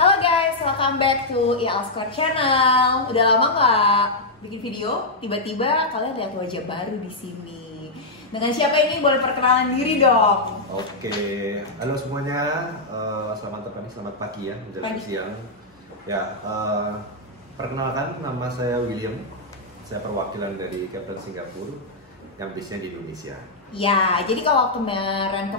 Halo guys, welcome back to IAL Square Channel. Udah lama nggak bikin video, tiba-tiba kalian lihat wajah baru di sini. Dengan siapa ini? Boleh perkenalan diri dong. Oke, halo semuanya. Selamat pagi ya, menjelang siang. Ya, perkenalkan nama saya William. Saya perwakilan dari Kapten Singapura yang bisnisnya di Indonesia. Ya, jadi kalau kemarin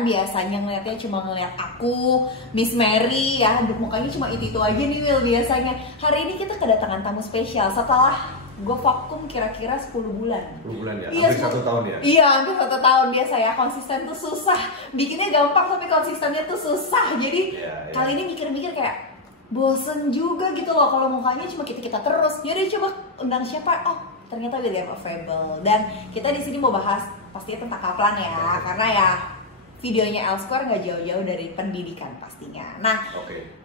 biasanya ngeliatnya cuma ngeliat aku, Miss Mary ya, mukanya cuma itu aja nih Will biasanya. Hari ini kita kedatangan tamu spesial setelah gue vakum kira-kira 10 bulan. 10 bulan ya? Iya, hampir 1 tahun ya? Iya, hampir 1 tahun. Biasa ya, konsisten tuh susah. Bikinnya gampang tapi konsistennya tuh susah. Jadi kali ini mikir-mikir kayak bosen juga gitu loh kalau mukanya cuma kita-kita terus. Yaudah coba undang siapa? Oh, ternyata William Available. Dan kita di sini mau bahas pastinya tentang Kaplan ya, karena ya videonya IAL Square nggak jauh-jauh dari pendidikan pastinya. Nah,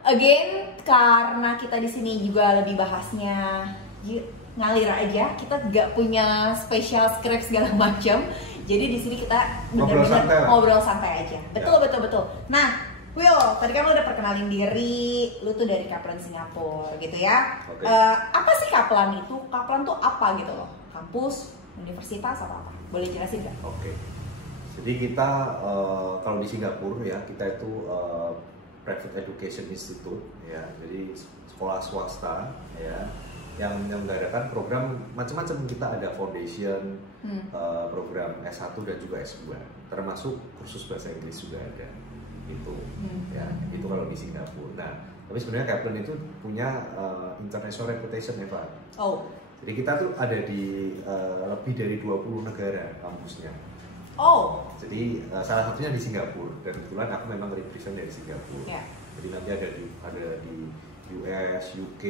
again karena kita di sini juga lebih bahasnya ngalir aja, kita nggak punya special script segala macam. Jadi di sini kita benar-benar ngobrol santai aja. Betul. Nah, Will, tadi kan lo udah perkenalin diri, lu tuh dari Kaplan Singapura gitu ya. Apa sih Kaplan itu? Kaplan tuh apa gitu loh? Kampus, universitas atau apa? Boleh jelasin nggak? Oke. Jadi kita kalau di Singapura ya, kita itu Private Education Institute ya. Jadi sekolah swasta ya yang menyelenggarakan program macam-macam. Kita ada foundation, program S1 dan juga S2. Termasuk kursus bahasa Inggris juga ada. Itu ya, itu kalau di Singapura. Nah, tapi sebenarnya Kaplan itu punya international reputation ya Pak. Jadi kita tuh ada di lebih dari 20 negara kampusnya. Jadi salah satunya di Singapura, dan kebetulan aku memang represent dari Singapura. Jadi nanti ada di US, UK,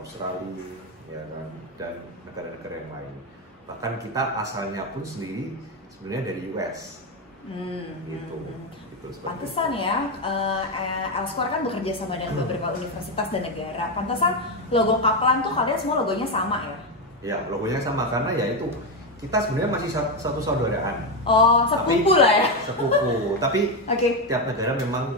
Australia, ya kan, dan negara-negara yang lain. Bahkan kita asalnya pun sendiri sebenarnya dari US. Gitu. Pantesan ya, IAL Square kan bekerja sama dengan beberapa universitas dan negara. Pantesan logo Kaplan tuh kalian semua logonya sama ya? Ya, logonya sama karena ya itu kita sebenarnya masih satu saudaraan. Oh, sepupu lah ya? Sepupu, tapi tiap negara memang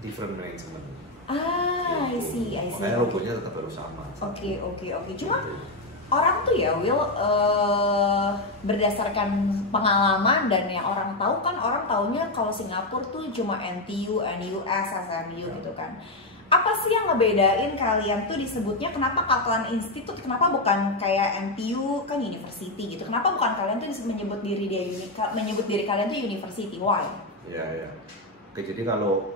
different management. I see. Makanya logonya tetap harus sama. Oke. Cuma orang tuh ya Will, berdasarkan pengalaman dan yang orang tahu kan, orang taunya kalau Singapura tuh cuma NTU, NUS, SMU gitu kan. Apa sih yang ngebedain kalian tuh disebutnya kenapa Kaplan Institute, kenapa bukan kayak NTU kan university gitu? Kenapa bukan kalian tuh menyebut diri kalian tuh university? Why? Ya. Oke, jadi kalau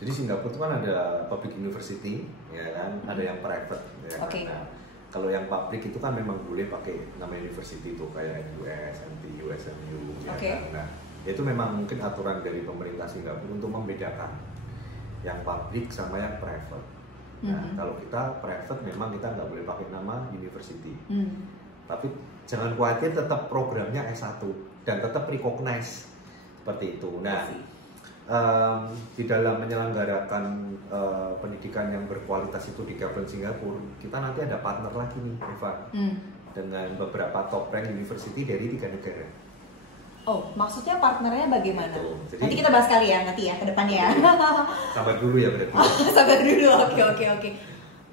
jadi Singapura itu kan ada public university, ya kan, ada yang private, ya. Nah, kalau yang public itu kan memang boleh pakai nama university itu kayak NUS, NTU, SMU, ya kan. Nah, itu memang mungkin aturan dari pemerintah Singapura untuk membedakan yang public sama yang private. Nah, kalau kita private memang kita nggak boleh pakai nama university. Tapi jangan khawatir, tetap programnya S1 dan tetap recognize seperti itu. Nah, di dalam menyelenggarakan pendidikan yang berkualitas itu di Kaplan Singapura, kita nanti ada partner lagi nih, Eva, dengan beberapa top rank university dari 3 negara. Maksudnya partnernya bagaimana? Jadi, nanti kita bahas kali ya, nanti ya, ke depannya ya. Sabar dulu ya berarti. Sabar dulu, oke.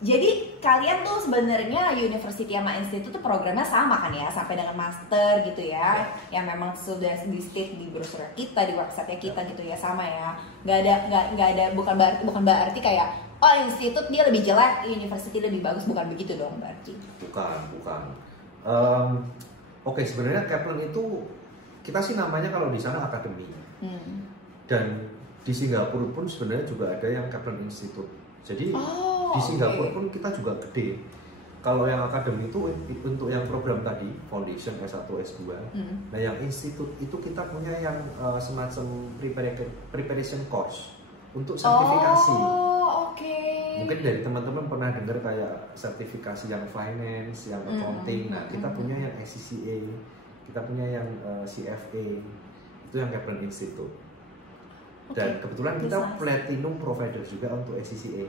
Jadi kalian tuh sebenarnya university sama institut tuh programnya sama kan ya, sampai dengan master gitu ya, yang memang sudah di state di brosur kita, di website kita gitu ya, sama ya. Nggak ada bukan berarti kayak institut dia lebih jelek, university lebih bagus, bukan begitu dong berarti. Bukan. Oke, sebenarnya Kaplan itu kita sih namanya kalau di sana akademi. Dan di Singapura pun sebenarnya juga ada yang Kaplan Institute. Jadi di Singapura pun kita juga gede. Kalau yang akademi itu untuk yang program tadi, foundation S1, S2. Nah, yang institut itu kita punya yang semacam preparation course untuk sertifikasi. Mungkin dari teman-teman pernah dengar kayak sertifikasi yang finance, yang accounting. Nah, kita punya yang SCCA, kita punya yang CFA, itu yang Kaplan Institute. Dan kebetulan kita platinum provider juga untuk SCCA.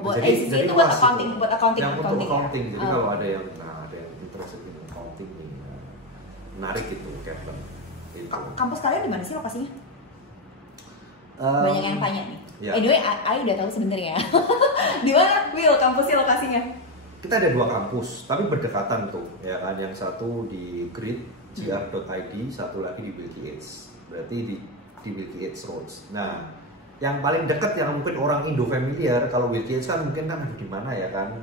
Buat SCCA itu buat accounting, yang untuk accounting. Ya? Jadi kalau ada yang interested in accounting, menarik itu Kaplan. Kampus kalian di mana sih lokasinya? Banyak yang tanya nih. Ya. Anyway, I udah tahu sebenarnya. Di mana Will kampusnya lokasinya? Kita ada 2 kampus, tapi berdekatan tuh, ya kan. Yang satu di Grid, gr.id, satu lagi di Wilkie Eats. Berarti di Wilkie Eats Roads. Nah, yang paling dekat yang mungkin orang Indo familiar, kalau Wilkie Eats kan mungkin kan ada di mana ya kan?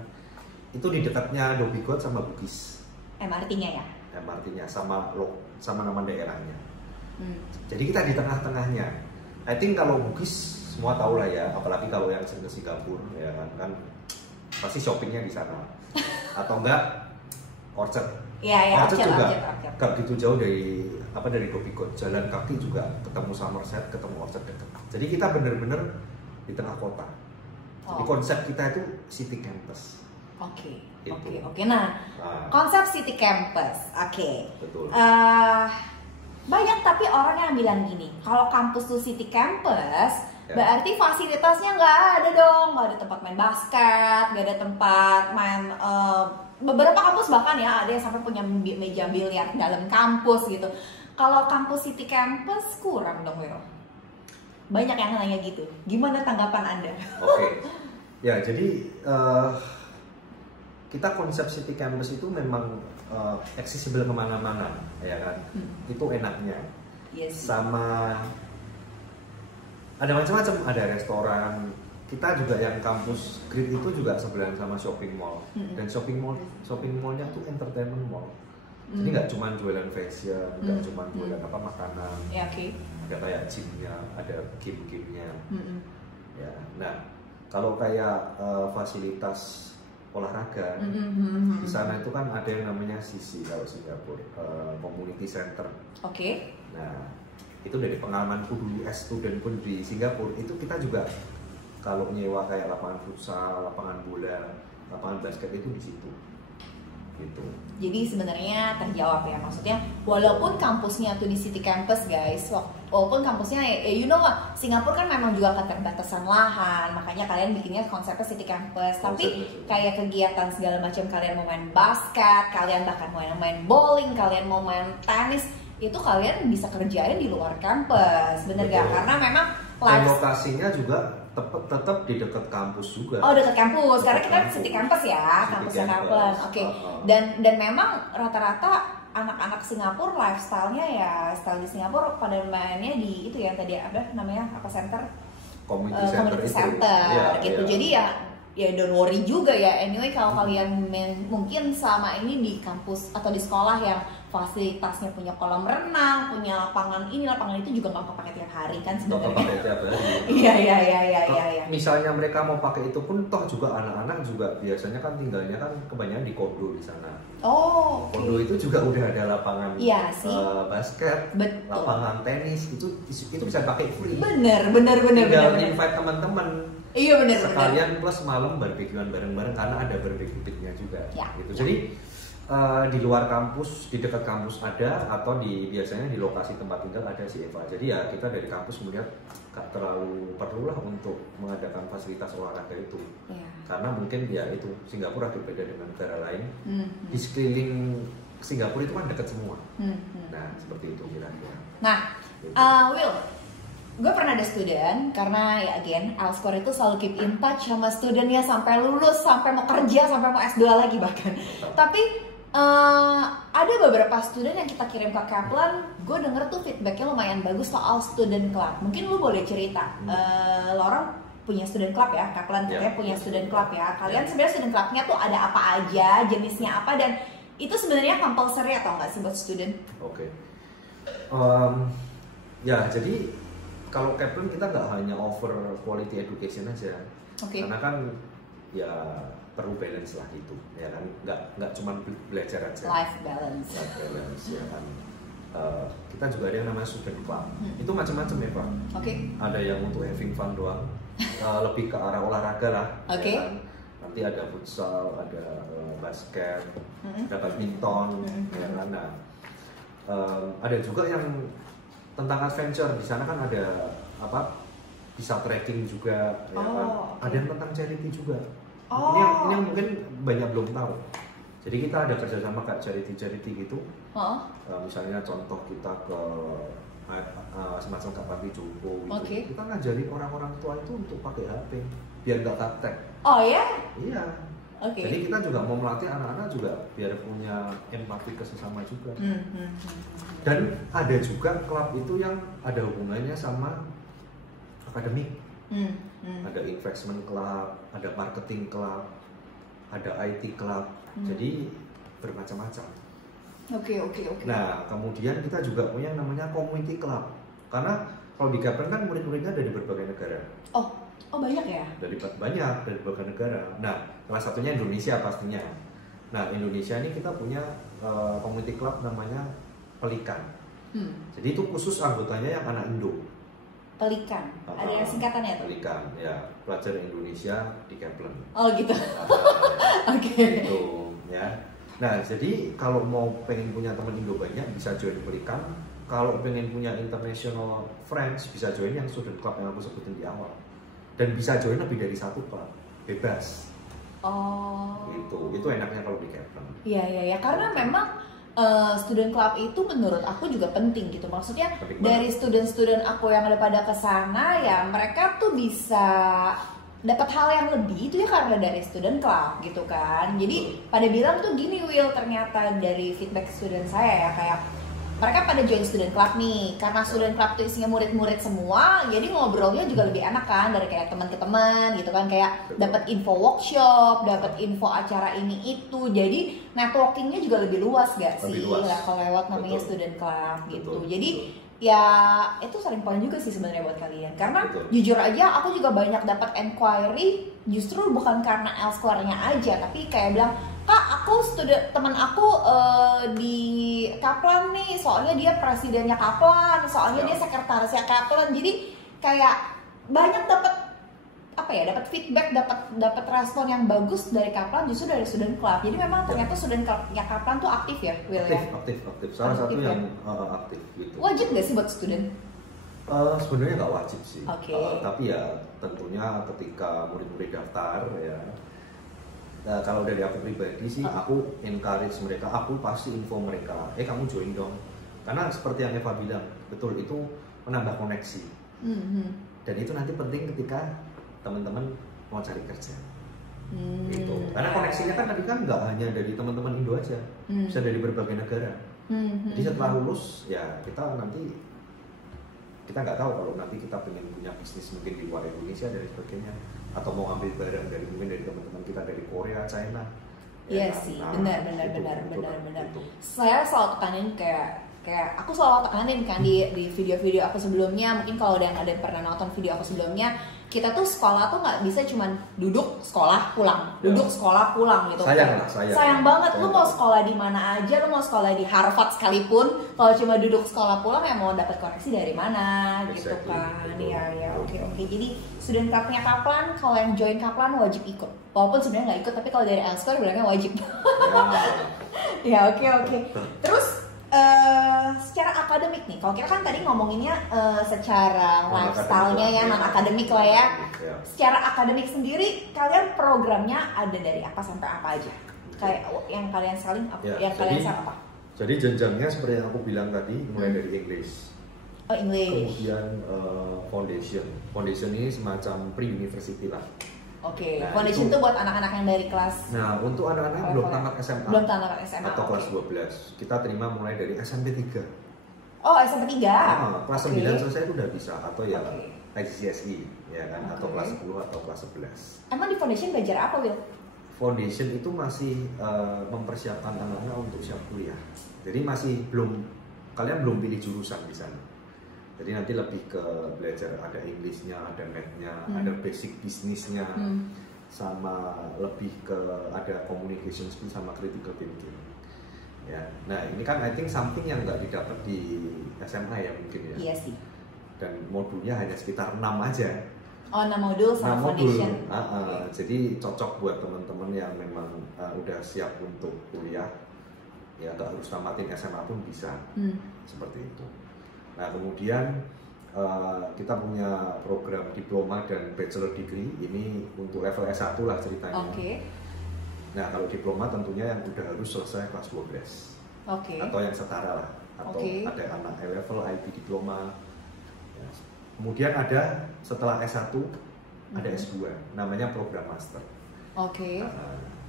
Itu di dekatnya Dobigot sama Bugis. MRT-nya ya? MRT-nya sama nama daerahnya. Jadi kita di tengah-tengahnya. I think kalau Bugis semua tahu lah ya, apalagi kalau yang sering ke Singapura ya kan pasti shoppingnya di sana. Atau enggak Orchard. Iya, Orchard juga Orchard. gak gitu jauh dari Dobigot. Jalan kaki juga ketemu Somerset, ketemu Orchard dekat. Jadi kita bener-bener di tengah kota. Jadi konsep kita itu city campus. Oke. Nah, konsep city campus. Oke. Betul. Banyak tapi orang yang bilang gini, kalau kampus tuh city campus, berarti fasilitasnya nggak ada dong, nggak ada tempat main basket, nggak ada tempat main. Beberapa kampus bahkan ya ada yang sampai punya meja biliar dalam kampus gitu. Kalau kampus city campus kurang dong, Will. Banyak yang nanya gitu. Gimana tanggapan Anda? Oke. Ya, jadi kita konsep city campus itu memang accessible kemana-mana, ya kan? Itu enaknya. Yes. Sama ada macam-macam, ada restoran. Kita juga yang kampus Grid itu juga sebelahan sama shopping mall. Dan shopping mallnya tuh entertainment mall. Jadi nggak cuma jualan fashion, nggak cuma jualan makanan. Ya, oke. Ada kayak gymnya, ada game-gamenya. Ya, nah kalau kayak fasilitas olahraga di sana itu kan ada yang namanya CC kalau Singapura, Community Center. Oke. Nah itu dari pengalamanku dulu student pun di Singapura itu kita juga kalau nyewa kayak lapangan futsal, lapangan bola, lapangan basket itu di situ. Gitu. Jadi sebenarnya terjawab ya, maksudnya walaupun kampusnya tuh di city campus guys, walaupun kampusnya you know lah, Singapura kan memang juga keterbatasan lahan, makanya kalian bikinnya konsepnya city campus. Tapi kayak kegiatan segala macam, kalian mau main basket, kalian bahkan mau main bowling, kalian mau main tenis, itu kalian bisa kerjain di luar kampus, bener gak? Karena memang lokasinya juga tetap di dekat kampus juga. Oh, dekat kampus. Karena kita city campus ya, kampusnya Kaplan. Oke. Dan memang rata-rata anak-anak Singapura lifestyle-nya ya, style di Singapura pada mainnya di itu ya tadi apa namanya? Apa center? Community center gitu. Jadi ya don't worry juga ya. Anyway, kalau kalian mungkin selama ini di kampus atau di sekolah yang fasilitasnya punya kolam renang, punya lapangan ini, lapangan itu juga nggak pakai tiap hari kan sebenarnya. Iya. Misalnya mereka mau pakai itu pun toh juga anak-anak juga biasanya kan tinggalnya kan kebanyakan di kondo di sana. Oh. Okay. Kondo itu juga udah ada lapangan basket, lapangan tenis itu bisa pakai free. Bener. Tinggal invite teman-teman. Iya bener. Sekalian plus malam barbekyuan bareng-bareng karena ada barbecue pitnya juga. Ya, gitu. Jadi di luar kampus, di dekat kampus ada, atau biasanya di lokasi tempat tinggal ada si Eva. Jadi ya kita dari kampus melihat gak terlalu perlulah untuk mengadakan fasilitas olahraga itu. Karena mungkin ya itu Singapura berbeda dengan negara lain. Di sekeliling Singapura itu kan dekat semua. Nah seperti itu kira-kira. Nah, Will, gue pernah ada student karena ya again Alscore itu selalu keep in touch sama studentnya sampai lulus, sampai mau kerja, sampai mau S2 lagi bahkan. Tapi ada beberapa student yang kita kirim ke Kaplan, gue denger tuh feedbacknya lumayan bagus soal student club. Mungkin lu boleh cerita, lo orang punya student club ya, Kaplan katanya punya student club ya. Kalian sebenarnya student clubnya tuh ada apa aja, jenisnya apa, dan itu sebenarnya compulsory atau nggak sih buat student? Oke. Ya jadi kalau Kaplan kita nggak hanya offer quality education aja, karena kan ya perlu balance lah gitu, ya kan, nggak cuma belajar aja. Life balance ya kan. Kita juga ada yang namanya student club. Itu macam-macam ya Pak. Ada yang untuk having fun doang, lebih ke arah olahraga lah. Ya kan? Nanti ada futsal, ada basket, ada badminton, ya kan. Nah, ada juga yang tentang adventure. Di sana kan ada bisa trekking juga, ya kan. Ada yang tentang charity juga. Ini yang mungkin banyak belum tahu. Jadi kita ada kerjasama kayak charity gitu. Misalnya contoh kita ke semacam Kapanti Jompo gitu. Kita ngajarin orang-orang tua itu untuk pakai HP biar nggak gaptek. Oh ya? Iya. Jadi kita juga mau melatih anak-anak juga biar punya empati ke sesama juga. Dan ada juga klub itu yang ada hubungannya sama akademik. Ada investment club, ada marketing club, ada IT club. Jadi bermacam-macam. Oke. Nah, kemudian kita juga punya yang namanya community club. Karena kalau di Kaplan kan murid-muridnya dari berbagai negara. Oh banyak ya? Dari berbagai negara. Nah, salah satunya Indonesia pastinya. Nah, Indonesia ini kita punya community club namanya Pelikan. Jadi itu khusus anggotanya yang anak Indo. Pelikan. Ada yang singkatannya tuh? Pelikan, ya. Pelajar Indonesia di Kaplan. Oh gitu. Oke. Gitu, ya. Nah, jadi kalau mau pengen punya teman Indo banyak bisa join Pelikan. Kalau pengen punya international friends bisa join yang student club yang aku sebutin di awal. Dan bisa join lebih dari satu klub, bebas. Itu enaknya kalau di Kaplan. Iya, karena memang student club itu menurut aku juga penting gitu. Maksudnya dari student-student aku yang ada pada kesana ya mereka tuh bisa dapat hal yang lebih itu ya karena dari student club gitu kan. Jadi pada bilang tuh gini Will, ternyata dari feedback student saya ya kayak mereka pada join student club nih, karena student club itu isinya murid-murid semua, jadi ngobrolnya juga lebih enak kan dari kayak teman ke teman gitu kan, kayak dapat info workshop, dapat info acara ini itu, jadi networkingnya juga lebih luas gak sih kalau lewat namanya student club gitu. Jadi ya itu starting point juga sih sebenarnya buat kalian, karena jujur aja aku juga banyak dapat inquiry justru bukan karena L-square-nya aja, tapi kayak bilang Kak, teman aku di Kaplan nih, soalnya dia presidennya Kaplan, soalnya dia sekretarisnya Kaplan, jadi kayak banyak dapat feedback, dapat respon yang bagus dari Kaplan justru dari student club. Jadi memang ternyata student clubnya Kaplan tuh aktif ya, Will ya? Aktif. Salah satu yang aktif gitu. Wajib gak sih buat student? Sebenarnya nggak wajib sih. Tapi ya tentunya ketika murid-murid daftar ya. Nah, kalau dari aku pribadi sih, aku encourage mereka, aku pasti info mereka, kamu join dong. Karena seperti yang Eva bilang, betul itu menambah koneksi. Dan itu nanti penting ketika teman-teman mau cari kerja. Gitu. Karena koneksinya kan tadi kan nggak hanya dari teman-teman Indo aja, bisa dari berbagai negara. Jadi setelah lulus ya kita nggak tahu kalau nanti kita pengen punya bisnis mungkin di luar Indonesia dan sebagainya, atau mau ambil barang mungkin dari teman-teman kita dari Korea, China. Iya sih, benar. Saya selalu tekanin kayak aku selalu tekanin kan di video-video aku sebelumnya, mungkin kalau ada yang pernah nonton video aku sebelumnya, kita tuh sekolah tuh nggak bisa cuman duduk sekolah pulang gitu. Sayang banget. Lu mau sekolah di mana aja, lu mau sekolah di Harvard sekalipun, kalau cuma duduk sekolah pulang ya mau dapat koneksi dari mana gitu kan. Iya, oke. Jadi student clubnya Kaplan, kalau yang join Kaplan wajib ikut. Walaupun sebenarnya nggak ikut, tapi kalau dari L-square bilangnya wajib. Ya, oke. Terus secara akademik nih, kalau kita kan tadi ngomonginnya secara lifestyle-nya ya, non-akademik lah ya. Secara akademik sendiri, kalian programnya ada dari apa sampai apa aja? Kayak yang kalian saling kalian apa? Jadi jenjangnya seperti yang aku bilang tadi, mulai dari English. English. Kemudian foundation ini semacam pre-university lah. Oke, foundation itu buat anak-anak yang dari kelas. Nah, untuk anak-anak yang belum tamat SMA. Atau kelas 12. Kita terima mulai dari SMP 3. Oh, SMP 3. Kelas 9 selesai itu udah bisa, atau ya IGCSE ya kan, atau kelas 10 atau kelas 11. Emang di foundation belajar apa, Will? Foundation itu masih mempersiapkan anak-anak untuk siap kuliah. Jadi kalian belum pilih jurusan di sana. Jadi nanti lebih ke belajar, ada English-nya, ada Math-nya, ada basic bisnisnya, sama lebih ke ada communication skill sama critical thinking. Ya, nah ini kan I think something yang nggak didapat di SMA ya mungkin ya. Iya sih. Dan modulnya hanya sekitar 6 aja. Oh, 6 modul sama foundation. Jadi cocok buat teman-teman yang memang udah siap untuk kuliah. Ya nggak harus tamatin SMA pun bisa. Seperti itu. Nah kemudian kita punya program diploma dan bachelor degree, ini untuk level S1 lah ceritanya. Nah kalau diploma tentunya yang udah harus selesai kelas 12. Atau yang setara lah. atau ada anak A-level, IB diploma. Ya. Kemudian ada setelah S1 ada S2, namanya program master.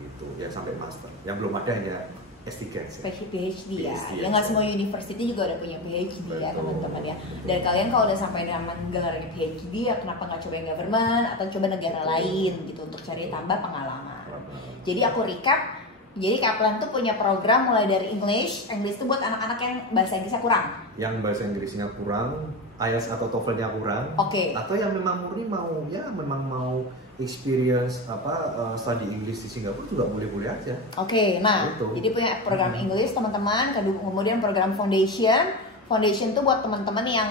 Gitu ya, sampai master. Yang belum ada hanya S3 sih. PhD ya. Ya nggak semua university juga udah punya PhD. Betul. Ya teman-teman ya. Dan kalian kalau udah sampai dengan gelarnya PhD ya kenapa nggak coba yang government atau coba negara lain gitu untuk cari tambah pengalaman. Jadi aku recap. Jadi Kaplan tuh punya program mulai dari English tuh buat anak-anak yang bahasa Inggrisnya kurang. Yang bahasa Inggrisnya kurang, IELTS atau TOEFL-nya kurang. Atau yang memang murni mau experience study English di Singapura juga boleh-boleh aja. Nah gitu. Jadi punya program English teman-teman, kemudian program Foundation tuh buat teman-teman yang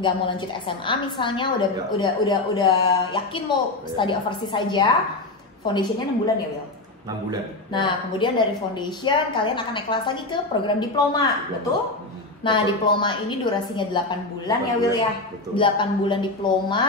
nggak mau lanjut SMA misalnya, udah yakin mau study overseas saja. Foundationnya 6 bulan ya Will? 6 bulan. Nah kemudian dari Foundation kalian akan naik kelas lagi ke program diploma, betul? Nah diploma ini durasinya 8 bulan ya Will ya? Betul. 8 bulan diploma.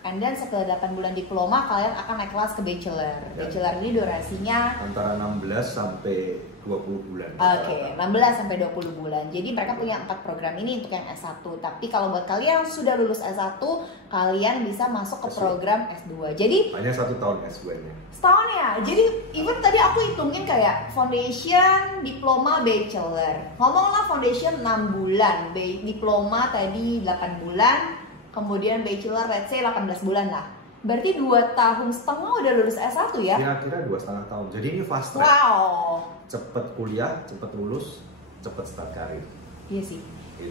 And then setelah 8 bulan diploma kalian akan naik kelas ke bachelor. Bachelor ini durasinya antara 16 sampai 20 bulan. 16 sampai 20 bulan. Jadi mereka punya 4 program ini untuk yang S1. Tapi kalau buat kalian yang sudah lulus S1, kalian bisa masuk ke program S2. Jadi hanya 1 tahun S2-nya. Setahun ya. Jadi even tadi aku hitungin kayak foundation, diploma, bachelor. Ngomonglah foundation 6 bulan, diploma tadi 8 bulan. Kemudian bachelor let's say 18 bulan lah. Berarti 2,5 tahun udah lulus S1 ya? Kira-kira 2,5 tahun. Jadi ini fast track. Wow. Cepet kuliah, cepet lulus, cepet start karir. Iya sih.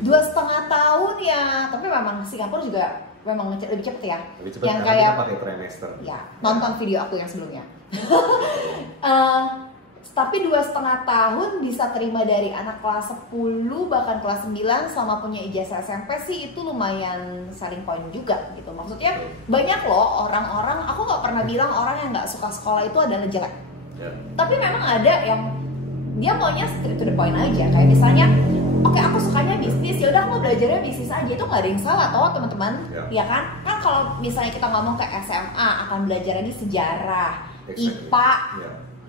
2,5 tahun ya. Tapi memang Singapura juga memang lebih cepet ya. Lebih cepet yang karena kita pakai trimester. Ya, nonton video aku yang sebelumnya. Tapi 2,5 tahun bisa terima dari anak kelas 10 bahkan kelas 9 selama punya ijazah SMP sih itu lumayan selling point juga gitu. Maksudnya banyak loh orang-orang, aku nggak pernah bilang orang yang nggak suka sekolah itu adalah jelek. Tapi memang ada yang dia maunya straight to the point aja. Kayak misalnya, oke, aku sukanya bisnis, ya udah aku belajarnya bisnis aja, itu nggak ada yang salah toh teman-teman, ya kan? Kan kalau misalnya kita ngomong ke SMA akan belajar lagi sejarah, IPA.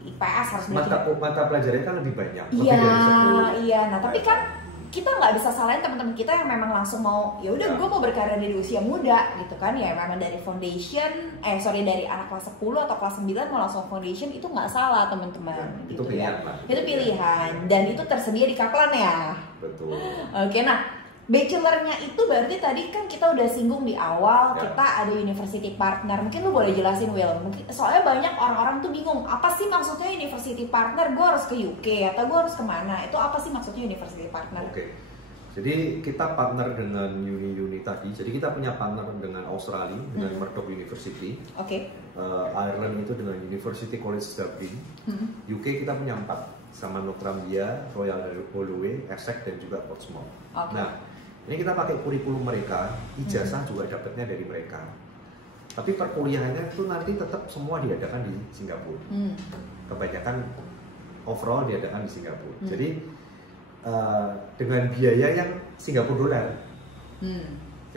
IPS harus mata pelajarannya kan lebih banyak. Iya. Nah tapi kan kita nggak bisa salahin teman-teman kita yang memang langsung mau, ya udah gue mau berkarir di usia muda gitu kan ya, memang dari foundation, dari anak kelas 10 atau kelas 9 mau langsung foundation itu nggak salah teman-teman. Gitu ya. Itu pilihan dan itu tersedia di Kaplan ya. Betul. Oke, nah bachelornya itu berarti tadi kan kita udah singgung di awal kita ada university partner. Mungkin lu boleh jelasin Will. Mungkin soalnya banyak orang-orang tuh bingung apa sih maksudnya university partner. Gue harus ke UK atau gue harus kemana? Itu apa sih maksudnya university partner? Jadi kita partner dengan uni-uni tadi. Jadi kita punya partner dengan Australia dengan Murdoch University. Ireland itu dengan University College Dublin. UK kita punya 4 sama Northumbria, Royal Holloway, Essex dan juga Portsmouth. Nah ini kita pakai kurikulum mereka, ijazah juga dapatnya dari mereka. Tapi perkuliahannya itu nanti tetap semua diadakan di Singapura. Kebanyakan overall diadakan di Singapura. Jadi dengan biaya yang Singapura dolar.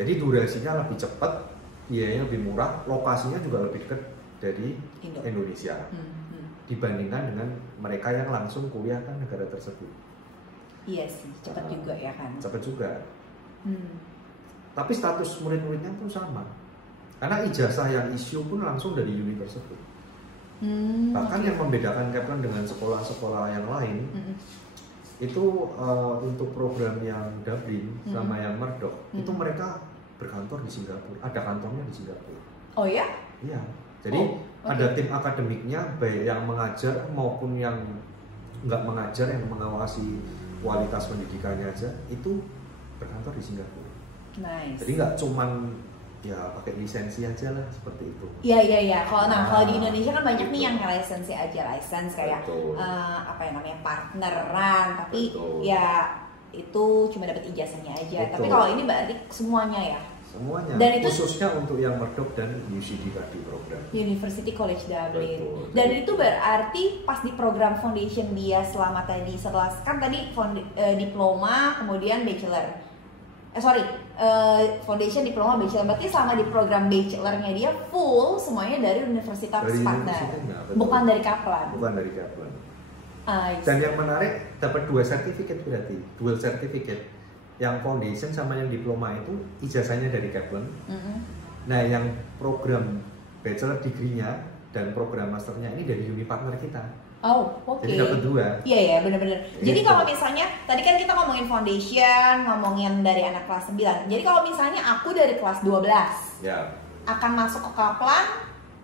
Jadi durasinya lebih cepat, biayanya lebih murah, lokasinya juga lebih dekat dari Indonesia. Dibandingkan dengan mereka yang langsung kuliah kan negara tersebut. Iya sih, cepat juga ya kan. Cepat juga. Tapi status murid-muridnya pun sama, karena ijazah yang issue pun langsung dari uni tersebut. Bahkan yang membedakan Kaplan dengan sekolah-sekolah yang lain itu untuk program yang Dublin sama yang Murdoch itu mereka berkantor di Singapura, ada kantornya di Singapura. Oh ya? Iya. Jadi ada tim akademiknya baik yang mengajar maupun yang nggak mengajar, yang mengawasi kualitas pendidikannya aja itu berkantor di Singapura. Nice. Jadi nggak cuman ya pakai lisensi aja lah seperti itu. Iya. Kalau di Indonesia kan banyak nih yang lisensi aja, kayak apa yang namanya partneran, tapi ya itu cuma dapat ijazahnya aja. Tapi kalau ini berarti semuanya ya. Semuanya. Dan itu khususnya untuk yang Murdoch dan UCD tadi program. University College Dublin. Dan itu berarti pas di program foundation dia selama tadi setelah kan tadi diploma kemudian bachelor. Foundation, diploma, bachelor. Berarti selama di program bachelornya dia full semuanya dari universitas partner. Bukan dari Kaplan. Bukan dari Kaplan. Dan yang menarik dapat 2 sertifikat berarti, dual certificate. yang foundation sama yang diploma itu ijazahnya dari Kaplan. Nah, yang program bachelor degree-nya dan program masternya ini dari uni partner kita. Oh, oke. Jadi dapat 2. Iya ya, benar-benar. Jadi Gitu. kalau misalnya tadi kan kita ngomongin foundation, ngomongin dari anak kelas 9. Jadi kalau misalnya aku dari kelas 12 Ya. akan masuk ke Kaplan,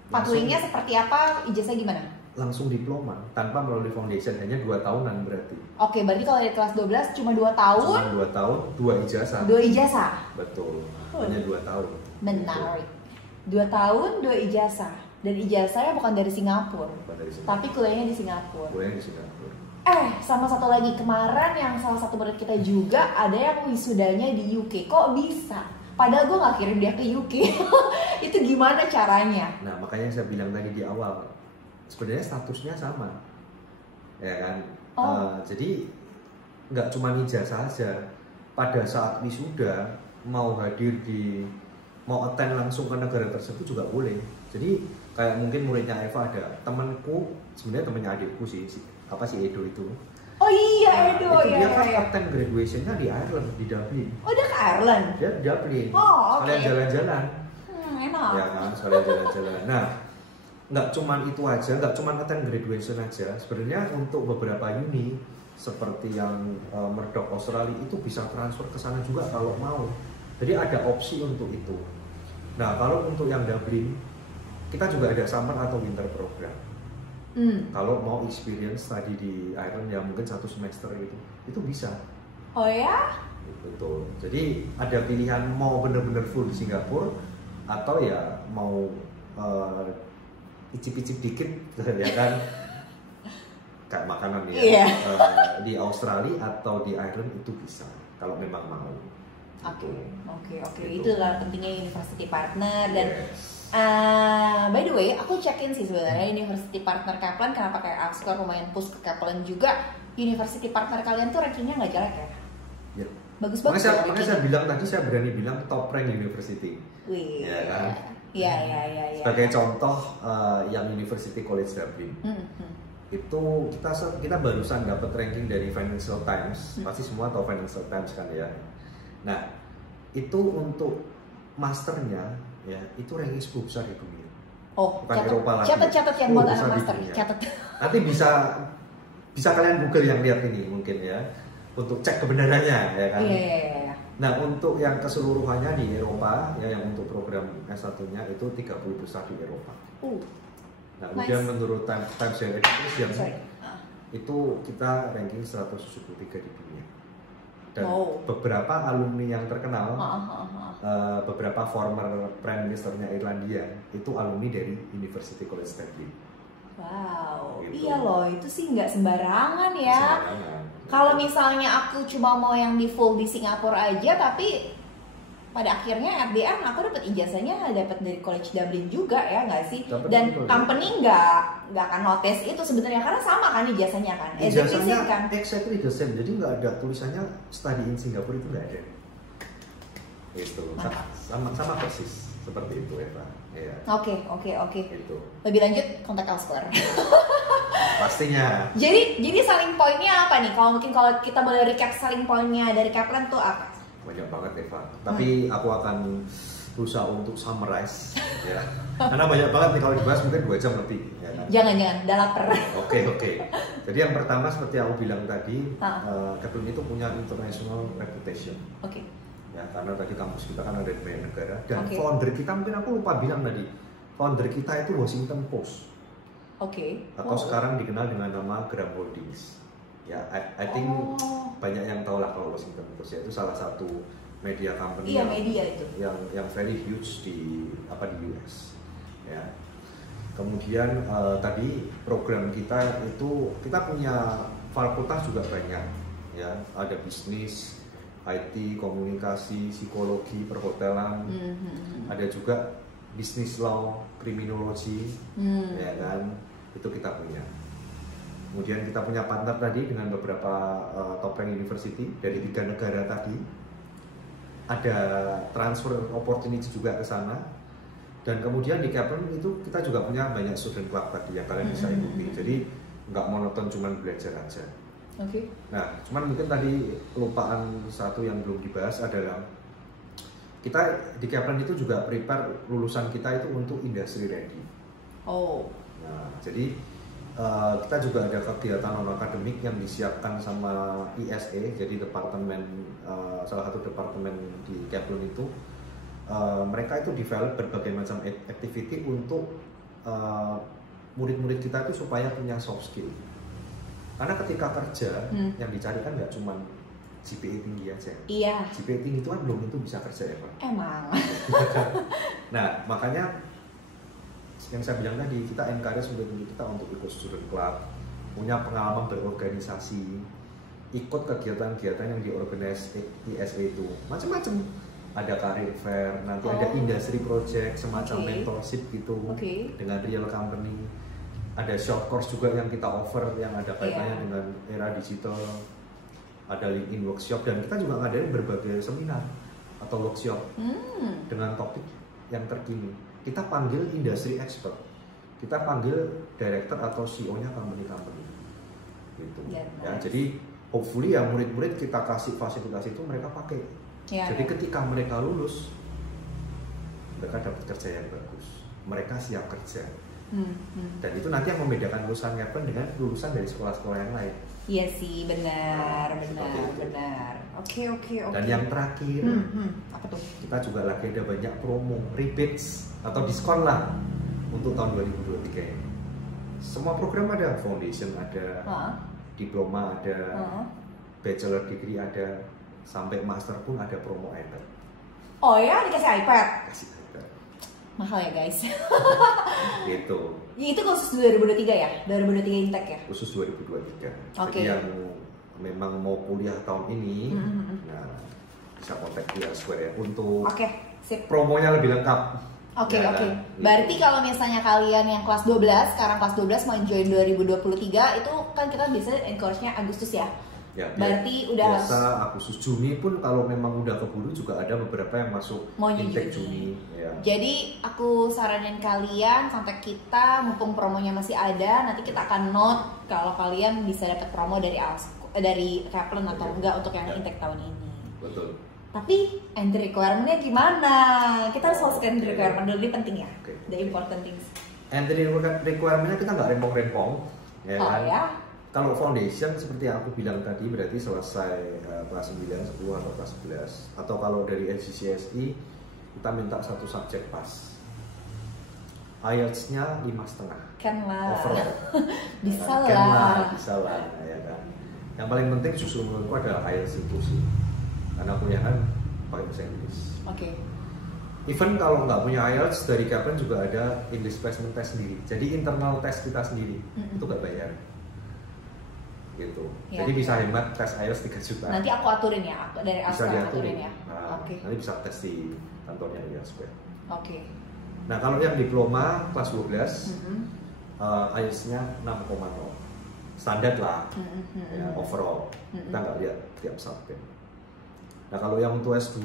pathway-nya seperti apa? Ijazah gimana? Langsung diploma tanpa melalui foundation, hanya 2 tahunan berarti. Oke, berarti kalau dari kelas 12 cuma 2 tahun, Cuma 2 tahun, 2 ijazah. 2 ijazah. Betul. Hanya 2 tahun. Menarik. 2 tahun, 2 ijazah. Dan ijazahnya bukan dari Singapura, Bukan dari Singapura. tapi kuliahnya di Singapura. Kuliah di Singapura. Sama satu lagi, kemarin yang salah satu murid kita juga ada yang wisudanya di UK. Kok bisa? Padahal gue gak kirim dia ke UK. Itu gimana caranya? Nah, makanya saya bilang tadi di awal, sebenarnya statusnya sama, ya kan? Jadi nggak cuma ijazah saja. Pada saat wisuda mau hadir mau attend langsung ke negara tersebut juga boleh. Jadi kayak mungkin muridnya Eva ada temanku, sebenarnya temannya adikku sih, apa sih Edo itu. Oh iya, Edo, itu ya. dia kan attend graduation-nya di Ireland, di Dublin. Oh, dia ke Ireland? Dia di Dublin. Oh, oke. Sekalian jalan-jalan. Enak. Ya kan, sekalian jalan-jalan. Nah, nggak cuman itu aja, nggak cuman attend graduation aja. Sebenarnya untuk beberapa uni seperti yang Murdoch Australia itu bisa transfer ke sana juga kalau mau. Jadi ada opsi untuk itu. Nah, kalau untuk yang Dublin, kita juga ada summer atau winter program. Kalau mau experience tadi di Ireland yang mungkin 1 semester gitu, itu bisa. Oh ya? Betul. Jadi ada pilihan mau bener-bener full di Singapura atau ya mau icip-icip dikit, ya kan? Kayak makanan ya. Yeah. Di Australia atau di Ireland itu bisa kalau memang mau. Oke. Gitu. Itulah pentingnya university partner dan Yes. by the way, aku cekin sih sebenarnya university partner Kaplan kenapa kayak Outscore lumayan push ke Kaplan juga. University partner kalian tuh rankingnya nggak jelek ya? Ya. Bagus-bagus. Makanya saya bilang tadi, saya berani bilang top rank university. Wih. Ya kan? Iya. Sebagai contoh yang University College Dublin. Itu kita barusan dapat ranking dari Financial Times. Pasti semua tahu Financial Times kan ya. Nah, itu untuk masternya ya, itu ranking 10 besar di dunia. Oh, bukan Eropa lagi. catat yang buat anak master, catat. Nanti bisa kalian Google yang lihat ini mungkin ya, untuk cek kebenarannya ya kan. Iya. Nah, untuk yang keseluruhannya di Eropa ya, yang untuk program S1-nya itu 30 besar di Eropa. Nah, kemudian menurut Times Higher Education itu kita ranking 173 di dunia. Dan beberapa alumni yang terkenal, beberapa former prime ministernya Irlandia itu alumni dari University College Dublin. Wow, Gitu. iya loh, itu sih nggak sembarangan ya. Kalau misalnya aku cuma mau yang di full di Singapura aja, tapi pada akhirnya at the end aku dapat ijazahnya dapat dari College Dublin juga ya nggak sih? Dan company nggak akan notice itu sebenarnya karena sama kan ijazahnya kan? Ijazahnya kan exactly the same, jadi nggak ada tulisannya study in Singapura, itu nggak ada. Itu sama persis seperti itu Eva. Ya. Oke. Itu. Lebih lanjut kontak Outscore. Pastinya. Jadi selling pointnya apa nih? Kalau kita boleh recap selling pointnya dari Kaplan tuh apa? Banyak banget Eva. Tapi aku akan berusaha untuk summarize ya. Karena banyak banget nih, kalau dibahas mungkin 2 jam lebih ya kan? Jangan, udah lapar. Oke. Jadi yang pertama seperti aku bilang tadi, Kaplan itu punya international reputation. Oke. Ya, karena tadi kampus kita kan ada di banyak negara dan founder kita, mungkin aku lupa bilang tadi, founder kita itu Washington Post. Atau sekarang dikenal dengan nama Graham Holdings. Ya, I think banyak yang tahu lah kalau Washington Post, ya itu salah satu media company yang very huge di US. Ya. Kemudian tadi program kita itu kita punya fakultas juga banyak. Ya, ada bisnis, IT, komunikasi, psikologi, perhotelan, ada juga business law, kriminologi, ya kan, itu kita punya. Kemudian kita punya partner tadi dengan beberapa top rank university dari 3 negara tadi. Ada transfer opportunity juga ke sana. Dan kemudian di Kaplan itu kita juga punya banyak student club tadi yang kalian bisa ikuti. Jadi nggak monoton cuma belajar aja. Nah, cuman mungkin tadi kelupaan satu yang belum dibahas adalah kita di Kaplan itu juga prepare lulusan kita itu untuk industry ready. Nah, jadi kita juga ada kegiatan non akademik yang disiapkan sama ISE, jadi departemen salah satu departemen di Kaplan itu. Mereka itu develop berbagai macam activity untuk murid-murid kita itu supaya punya soft skill. Karena ketika kerja yang dicari kan nggak cuma GPA tinggi aja. Iya. GPA tinggi itu kan belum tentu bisa kerja ya Pak. Emang. Nah makanya yang saya bilang tadi, kita encourage murid-murid kita untuk ikut student club, punya pengalaman berorganisasi, ikut kegiatan-kegiatan yang diorganize ISE itu, macam-macam. Ada career fair, nanti ada industry project, semacam mentorship gitu, dengan real company. Ada short course juga yang kita offer, yang ada kaitannya dengan era digital. Ada LinkedIn workshop, dan kita juga ngadain berbagai seminar atau workshop dengan topik yang terkini. Kita panggil industry expert, kita panggil director atau CEO-nya company-company gitu. Ya, jadi hopefully ya murid-murid kita kasih fasilitas itu mereka pakai. Jadi ketika mereka lulus, mereka dapat kerja yang bagus, mereka siap kerja. Dan itu nanti yang membedakan lulusan Kaplan dengan lulusan dari sekolah-sekolah yang lain. Iya sih, benar. Oke. Dan yang terakhir, apa tuh? Kita juga lagi ada banyak promo, rebates atau diskon lah untuk tahun 2023 ini. Semua program ada, foundation ada, diploma ada, bachelor degree ada, sampai master pun ada promo iPad. Oh ya, dikasih iPad? Kasih iPad. Mahal ya guys. Gitu. Itu khusus 2023 ya? 2023 intake ya? Khusus 2023. Jadi yang memang mau kuliah tahun ini, nah bisa kontak dia Square ya untuk sip. Promonya lebih lengkap. Oke. Berarti kalau misalnya kalian yang kelas 12, sekarang kelas 12 mau join 2023, itu kan kita bisa encourage-nya Agustus ya? Ya, berarti udah biasa Agustus, Juni pun kalau memang udah keburu juga ada beberapa yang masuk intake Juni. Ya. Jadi aku saranin kalian kontak kita, mumpung promonya masih ada, nanti kita akan note kalau kalian bisa dapat promo dari Kaplan atau enggak untuk yang intake tahun ini. Betul. Tapi entry requirement-nya gimana? Kita harus selesaikan entry requirement dulu, ini penting ya. The important things. Entry requirement-nya kita nggak rempong-rempong, ya kan? Ya. Kalau foundation seperti yang aku bilang tadi berarti selesai kelas 9, 10 atau kelas 11. Atau kalau dari NCCSE kita minta satu subjek pas. IELTS-nya 5,5. Kan lah. Overall. Bisa lah, ya kan. Yang paling penting justru menurutku adalah IELTS itu sih. Karena kuliah kan pakai bahasa Inggris. Even kalau nggak punya IELTS, dari Kaplan juga ada English Placement Test sendiri. Jadi internal test kita sendiri, itu nggak bayar. Gitu. Jadi bisa hemat tes IELTS 3 juta. Nanti aku aturin ya, dari bisa diaturin ya. Nanti bisa tes di kantornya IELTS. Nah kalau yang diploma kelas 12, IELTS-nya 6,0. Standar lah, ya, overall. Kita nggak lihat tiap subjek. Nah kalau yang untuk S2,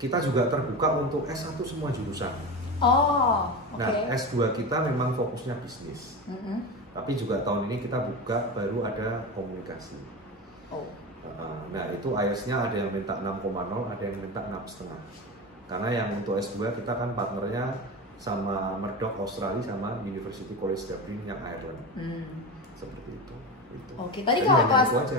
kita juga terbuka untuk S1 semua jurusan. Nah S2 kita memang fokusnya bisnis. Tapi juga tahun ini kita buka baru ada komunikasi. Nah itu IELTS-nya ada yang minta 6,0, ada yang minta 6,5. Karena yang untuk S2 kita kan partnernya sama Murdoch Australia sama University College Dublin yang Ireland. Seperti itu. Tadi kalau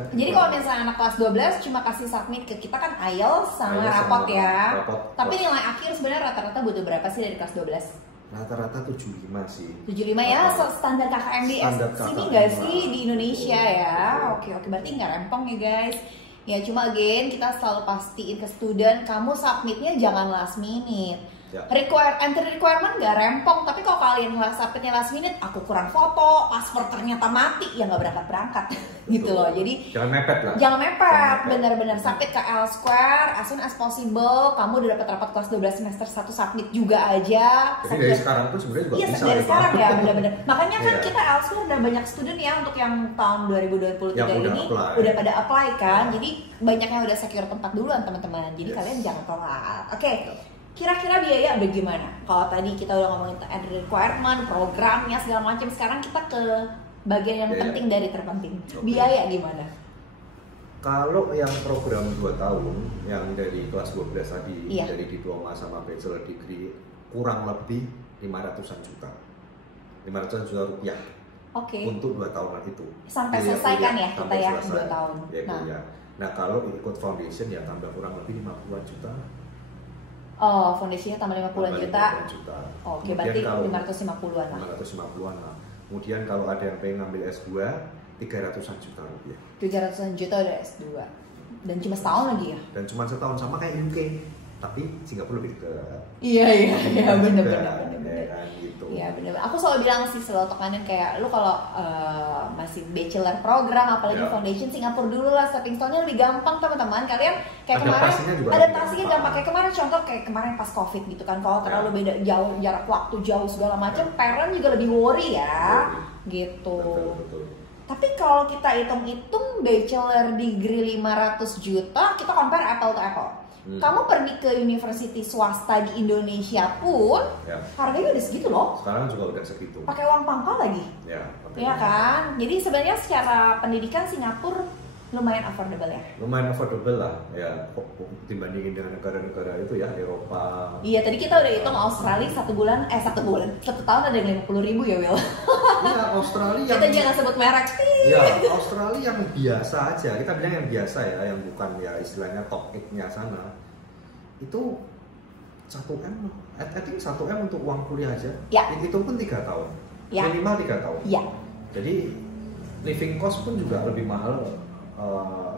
jadi kalau misalnya anak kelas 12 cuma kasih submit ke kita kan IELTS sama rapot ya. Tapi nilai akhir sebenarnya rata-rata butuh berapa sih dari kelas 12? Rata-rata 75 sih. 75 ya, standar KKM di sini nggak sih di Indonesia ya? Oke, berarti nggak rempong ya guys. Ya cuma again kita selalu pastiin ke student, kamu submitnya jangan last minute. Entry requirement nggak rempong, tapi kalau kalian submitnya last minute, aku kurang foto, paspor ternyata mati, ya nggak berangkat gitu loh. Jadi jangan mepet lah. Jangan mepet, benar-benar submit ke L Square as soon as possible. Kamu udah dapat rapat kelas 12 semester 1 submit juga aja. Jadi dari sekarang tuh sebenarnya juga bisa. Dari sekarang ya, benar-benar. Makanya kan kita L Square udah banyak student ya untuk yang tahun 2023 ini udah pada apply kan. Jadi banyak yang udah secure tempat duluan teman-teman. Jadi kalian jangan telat. Kira-kira biaya bagaimana? Kalau tadi kita udah ngomongin entry requirement, programnya segala macam, sekarang kita ke bagian yang penting dari terpenting. Biaya gimana? Kalau yang program 2 tahun yang dari kelas 12 tadi, dari diploma sama bachelor degree, kurang lebih 500-an juta. 500-an juta rupiah. Untuk 2 tahunan itu. Sampai selesai kan ya kita ya 2 tahun. Nah kalau ikut foundation ya tambah kurang lebih 50-an juta. Oh, foundationnya tambah 50-an juta. Oke, berarti 550-an lah. 550-an lah. Kemudian kalau ada yang pengen ngambil S2, 300-an juta rupiah. 300-an juta udah S2. Dan cuma setahun lagi ya? Dan cuma setahun, sama kayak UK. Tapi Singapura lebih ke... Iya, bener. Gitu. Iya bener. Aku selalu bilang sih, selalu tekanin kayak lu kalau masih bachelor program, apalagi foundation, Singapura dulu lah, stepping stone-nya lebih gampang teman-teman. Kalian kayak kemarin adaptasinya gampang. Kayak kemarin contoh kayak kemarin pas COVID gitu kan, kalau terlalu beda jauh jarak waktu jauh segala macam, parent juga lebih worry ya, gitu. Betul. Tapi kalau kita hitung-hitung bachelor degree 500 juta, kita compare apple to apple. Kamu pergi ke university swasta di Indonesia pun harganya udah segitu loh. Sekarang juga udah segitu. Pakai uang pangkal lagi. Iya kan? Jadi sebenarnya secara pendidikan Singapura lumayan affordable ya. Lumayan affordable lah ya, dibandingin dengan negara-negara itu ya, Eropa. Iya, tadi kita udah hitung Australia satu tahun ada yang 50.000 ya, Will. Iya, Australia yang... Kita jangan sebut merek. Iya, Australia yang biasa aja, kita bilang yang biasa ya, yang bukan ya istilahnya top 8-nya sana. Itu 1M, I think 1M untuk uang kuliah aja. Itu pun 3 tahun. Minimal 3 tahun. Jadi living cost pun juga lebih mahal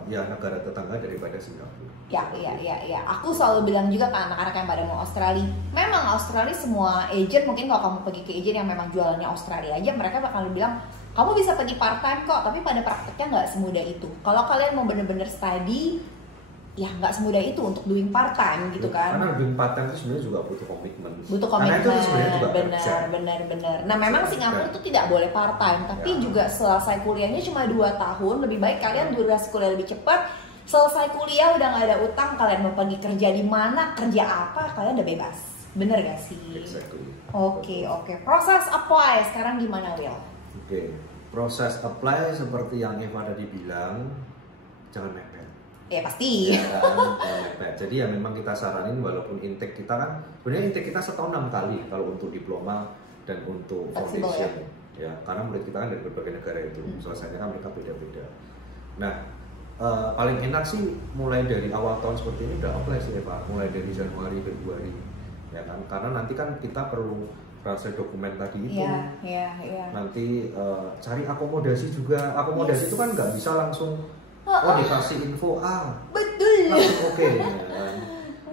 ya negara tetangga daripada Singapura. Ya. Aku selalu bilang juga ke anak-anak yang pada mau Australia. Memang Australia semua agent, mungkin kalau kamu pergi ke agent yang memang jualannya Australia aja, mereka bakal bilang kamu bisa pergi part time kok, tapi pada prakteknya nggak semudah itu. Kalau kalian mau bener-bener study, ya nggak semudah itu untuk doing part time gitu kan. Karena doing part time itu sebenarnya juga butuh komitmen. Karena itu sebenarnya juga benar. Nah memang Singapura itu tidak boleh part time, tapi juga selesai kuliahnya cuma 2 tahun. Lebih baik kalian durasi kuliah lebih cepat. Selesai kuliah udah nggak ada utang, kalian mau pergi kerja di mana, kerja apa, kalian udah bebas. Bener gak sih? Exactly. Oke. Proses apply sekarang gimana, Will? Proses apply seperti yang Eva tadi bilang, jangan mepet. Ya pasti. Jadi ya memang kita saranin, walaupun intake kita kan, sebenarnya intake kita setahun 6 kali kalau untuk diploma dan untuk foundation. Ya, karena murid kita kan dari berbagai negara itu, selesainya kan mereka beda-beda. Nah, paling enak sih mulai dari awal tahun seperti ini udah apply sih ya Pak, mulai dari Januari, Februari, ya kan, karena nanti kan kita perlu rasa dokumen tadi itu, nanti cari akomodasi juga, akomodasi itu kan nggak bisa langsung dikasih info betul langsung oke.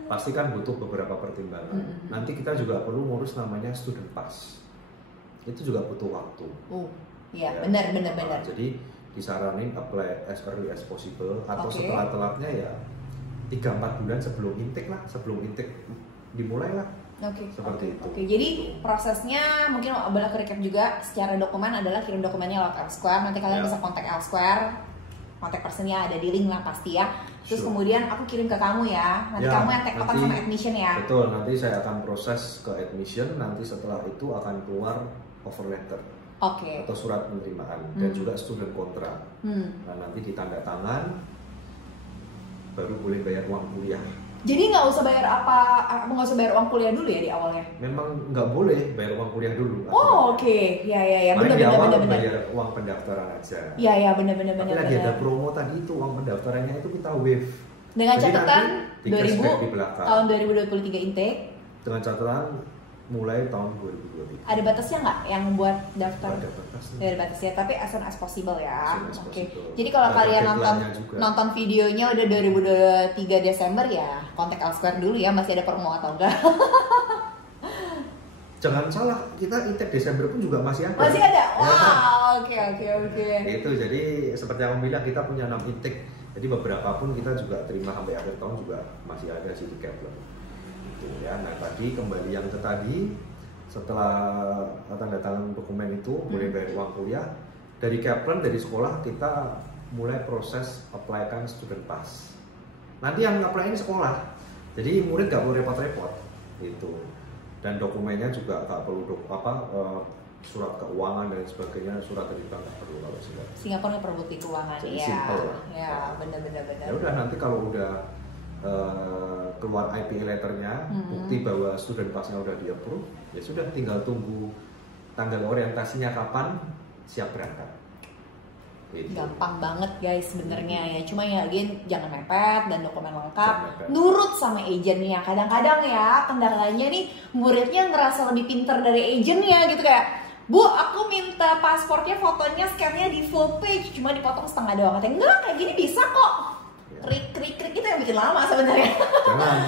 Pasti kan butuh beberapa pertimbangan. Nanti kita juga perlu ngurus namanya student pass, itu juga butuh waktu. Benar. Jadi disaranin apply as early as possible, atau setelah telatnya ya 3-4 bulan sebelum intake dimulai lah. Seperti itu. Jadi prosesnya mungkin boleh recap juga secara dokumen adalah kirim dokumennya lewat L-Square. Nanti kalian bisa kontak L-Square, kontak personnya ada di link lah pasti ya. Terus kemudian aku kirim ke kamu ya. Nanti kamu yang take sama admission ya. Betul, nanti saya akan proses ke admission. Nanti setelah itu akan keluar offer letter. Atau surat penerimaan dan juga student contract. Nah, nanti ditanda tangan baru boleh bayar uang kuliah. Jadi nggak usah bayar uang kuliah dulu ya di awalnya? Memang nggak boleh bayar uang kuliah dulu. Ya. Benar. Bayar uang pendaftaran aja. Ya, benar. Tapi lagi ada promo tadi itu, uang pendaftarannya itu kita waive. Dengan catatan tahun 2023 intake. Dengan catatan mulai tahun 2023. Ada batasnya nggak yang buat daftar? Ada batasnya. Ada batasnya, tapi as soon as possible ya. Jadi kalau kalian nonton videonya udah 2023 Desember ya, kontak L-Square dulu ya, masih ada promo atau enggak? Jangan salah, kita intake Desember pun juga masih ada. Masih ada? Wow, oke. Itu jadi seperti yang aku bilang, kita punya 6 intake. Jadi beberapa pun kita juga terima sampai akhir tahun juga masih ada sih di Kaplan. Ya, nah tadi kembali yang ke tadi, setelah tanda tangan dokumen itu mulai bayar uang kuliah dari Kaplan, dari sekolah kita mulai proses apply-kan student pass. Nanti yang apply ini sekolah, jadi murid gak perlu repot-repot gitu, dan dokumennya juga gak perlu surat keuangan dan sebagainya, surat dari bank nggak perlu kalau Singapura. Singapura nggak perlu bukti keuangan. Jadi Ya. simple lah. Ya, benar-benar. Ya udah, nanti kalau udah keluar IPA letternya, bukti bahwa student passnya udah di approve, ya sudah tinggal tunggu tanggal orientasinya kapan, siap berangkat. Gitu. Gampang banget guys sebenarnya ya, cuma ya again jangan mepet dan dokumen lengkap, mepet. nurut sama agentnya. Kadang-kadang ya kendalanya nih muridnya ngerasa lebih pinter dari agentnya gitu, kayak Bu, aku minta pasportnya fotonya scan-nya di full page, cuma dipotong setengah doang. Katanya enggak, kayak gini bisa kok. Krik itu yang bikin lama sebenarnya.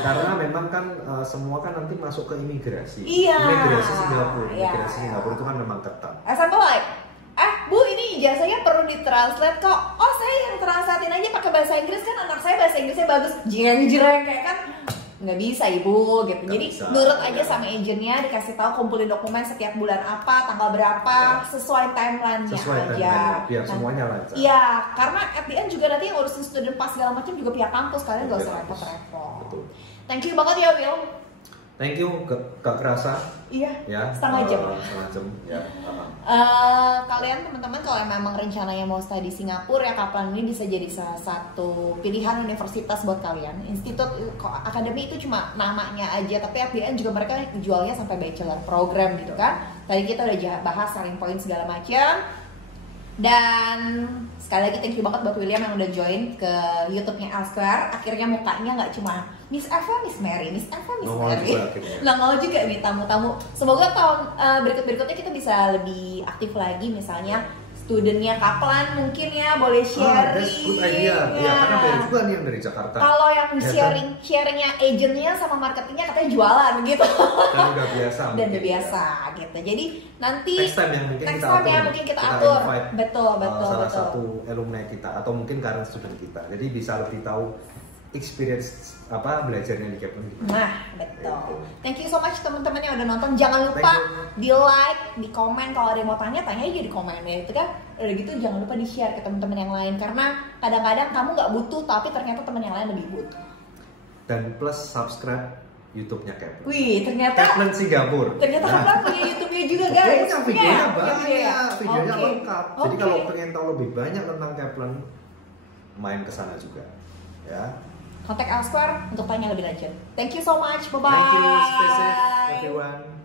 Karena memang kan semua kan nanti masuk ke imigrasi. Iya. Imigrasi Singapura, Iya. Singapura itu kan memang ketat. Example like, Bu ini ijazahnya perlu ditranslate kok. Oh saya yang translatein aja pakai bahasa Inggris, kan anak saya bahasa Inggrisnya bagus. Jeng-jeng kayak kan nggak bisa Ibu gitu. Jadi nurut aja sama agentnya, dikasih tahu kumpulin dokumen setiap bulan apa, tanggal berapa, sesuai timeline-nya aja. Biar semuanya lancar. Iya, karena at the end juga nanti yang ngurusin student pass segala macam juga pihak kampus, kalian nggak usah repot-repot. Betul. Thank you banget ya Will. Thank you, gak kerasa. Iya, ya, setengah jam. Setengah jam, ya. Kalian teman-teman kalau memang rencananya mau study di Singapura ya, Kaplan ini bisa jadi salah satu pilihan universitas buat kalian. Institut akademi itu cuma namanya aja, tapi at the end juga mereka jualnya sampai bachelor program gitu kan. Tadi kita udah bahas selling point segala macam. Dan sekali lagi thank you banget buat William yang udah join ke YouTube-nya Elsquare. Akhirnya mukanya nggak cuma Miss Eva, Miss Mary, Miss Eva, Miss Mary. Nongol juga nih tamu-tamu. Semoga tahun berikut-berikutnya kita bisa lebih aktif lagi, misalnya studentnya Kaplan mungkin ya boleh sharing. That's good idea. Ya, karena banyak juga nih yang dari Jakarta. Kalau yang sharingnya agentnya sama marketingnya katanya jualan gitu. Dan udah biasa. Dan udah biasa gitu. Jadi nanti next time yang mungkin kita atur. Betul. Salah satu alumni kita atau mungkin current student kita. Jadi bisa lebih tahu experience belajarnya di Kaplan. Nah, betul. Thank you so much teman-teman yang udah nonton. Jangan lupa di like, di komen, kalau ada yang mau tanya aja di komen ya, itu kan. Udah gitu jangan lupa di share ke teman-teman yang lain, karena kadang-kadang kamu nggak butuh tapi ternyata teman yang lain lebih butuh. Dan plus subscribe YouTube-nya Kaplan. Wih, ternyata Kaplan Singapura. Ternyata Kaplan punya YouTube-nya juga guys. Punya videonya banyak, videonya Okay. lengkap. Jadi kalau pengen tahu lebih banyak tentang Kaplan, main ke sana juga. Ya. Kontak Elsquare untuk tanya lebih lanjut. Thank you so much. Bye bye. Thank you. Stay safe everyone.